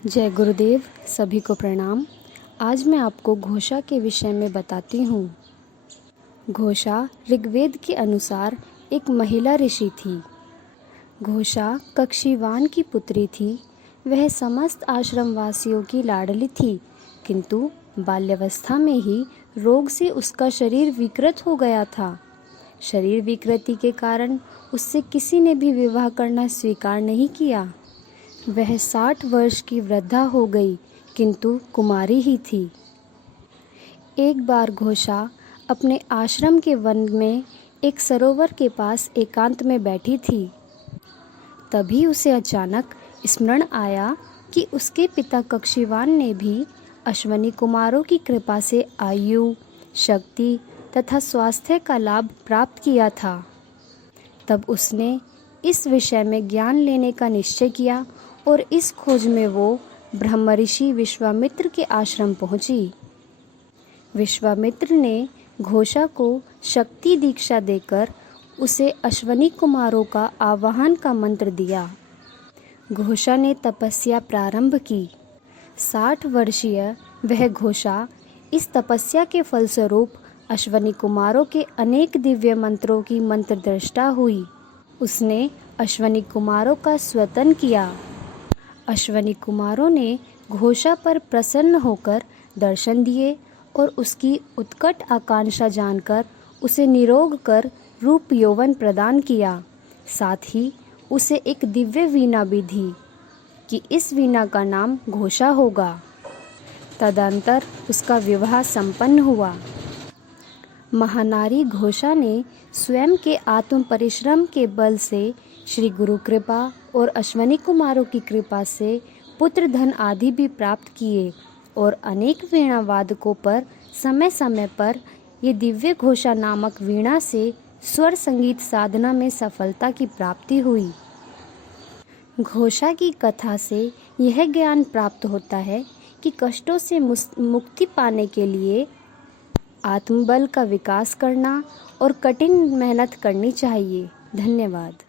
जय गुरुदेव, सभी को प्रणाम। आज मैं आपको घोषा के विषय में बताती हूँ। घोषा ऋग्वेद के अनुसार एक महिला ऋषि थी। घोषा कक्षीवान की पुत्री थी। वह समस्त आश्रमवासियों की लाडली थी, किंतु बाल्यावस्था में ही रोग से उसका शरीर विकृत हो गया था। शरीर विकृति के कारण उससे किसी ने भी विवाह करना स्वीकार नहीं किया। वह 60 वर्ष की वृद्धा हो गई, किंतु कुमारी ही थी। एक बार घोषा अपने आश्रम के वन में एक सरोवर के पास एकांत में बैठी थी। तभी उसे अचानक स्मरण आया कि उसके पिता कक्षीवान ने भी अश्वनी कुमारों की कृपा से आयु, शक्ति तथा स्वास्थ्य का लाभ प्राप्त किया था। तब उसने इस विषय में ज्ञान लेने का निश्चय किया और इस खोज में वो ब्रह्मऋषि विश्वामित्र के आश्रम पहुंची। विश्वामित्र ने घोषा को शक्ति दीक्षा देकर उसे अश्वनी कुमारों का आवाहन का मंत्र दिया। घोषा ने तपस्या प्रारंभ की। 60 वर्षीय वह घोषा इस तपस्या के फलस्वरूप अश्वनी कुमारों के अनेक दिव्य मंत्रों की मंत्रदृष्टा हुई। उसने अश्वनी कुमारों का स्वतन किया। अश्वनी कुमारों ने घोषा पर प्रसन्न होकर दर्शन दिए और उसकी उत्कट आकांक्षा जानकर उसे निरोग कर रूप यौवन प्रदान किया। साथ ही उसे एक दिव्य वीणा भी दी कि इस वीणा का नाम घोषा होगा। तदंतर उसका विवाह संपन्न हुआ। महानारी घोषा ने स्वयं के आत्म परिश्रम के बल से श्री गुरु कृपा और अश्वनी कुमारों की कृपा से पुत्र धन आदि भी प्राप्त किए और अनेक वीणा वादकों पर समय समय पर ये दिव्य घोषा नामक वीणा से स्वर संगीत साधना में सफलता की प्राप्ति हुई। घोषा की कथा से यह ज्ञान प्राप्त होता है कि कष्टों से मुक्ति पाने के लिए आत्मबल का विकास करना और कठिन मेहनत करनी चाहिए। धन्यवाद।